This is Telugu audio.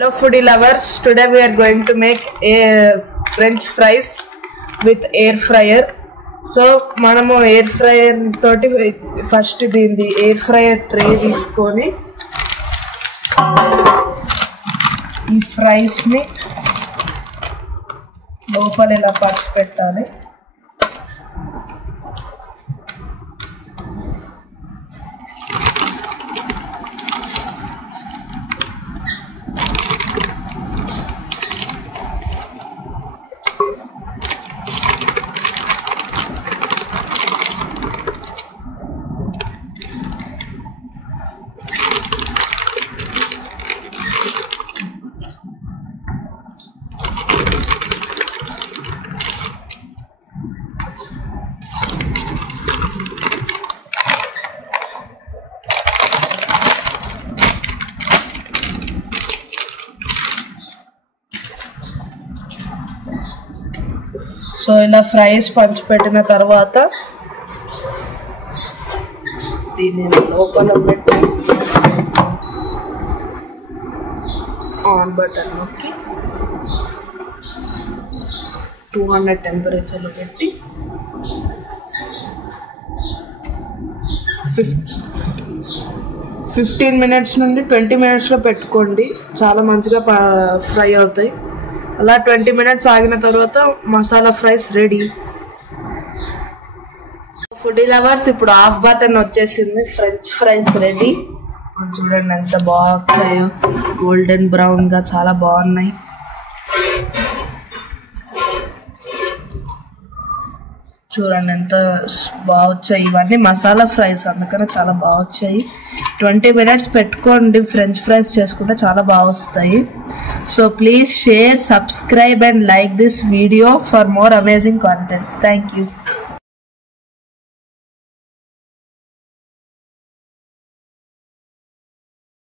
Hello foodie lovers, today we are going to make a French fries with air fryer. So manamu air fryer toti first dindi air fryer tray iskoni ee fries ni lopala ela parchi pettali. So ఇలా ఫ్రైస్ పంచి పెట్టిన తర్వాత దీన్ని లోపల పెట్టి ఆన్ బటన్ నొక్కి 200 టెంపరేచర్లో పెట్టి 15 minutes నుండి 20 minutesలో పెట్టుకోండి. చాలా మంచిగా ఫ్రై అవుతాయి. అలా 20 minutes ఆగిన తర్వాత masala fries ready. Foodie lovers ఇప్పుడు ఆఫ్ బటన్ వచ్చేసింది. French fries ready. చూడండి ఎంత బాగున్నాయో, గోల్డెన్ బ్రౌన్గా చాలా బాగున్నాయి. చూడండి ఎంత బాగా వచ్చాయి. ఇవన్నీ మసాలా ఫ్రైస్, అందుకనే చాలా బాగా వచ్చాయి. 20 minutes పెట్టుకోండి. ఫ్రెంచ్ ఫ్రైస్ చేసుకుంటే చాలా బాగా వస్తాయి. So please share, subscribe and like this video for more amazing content. Thank you.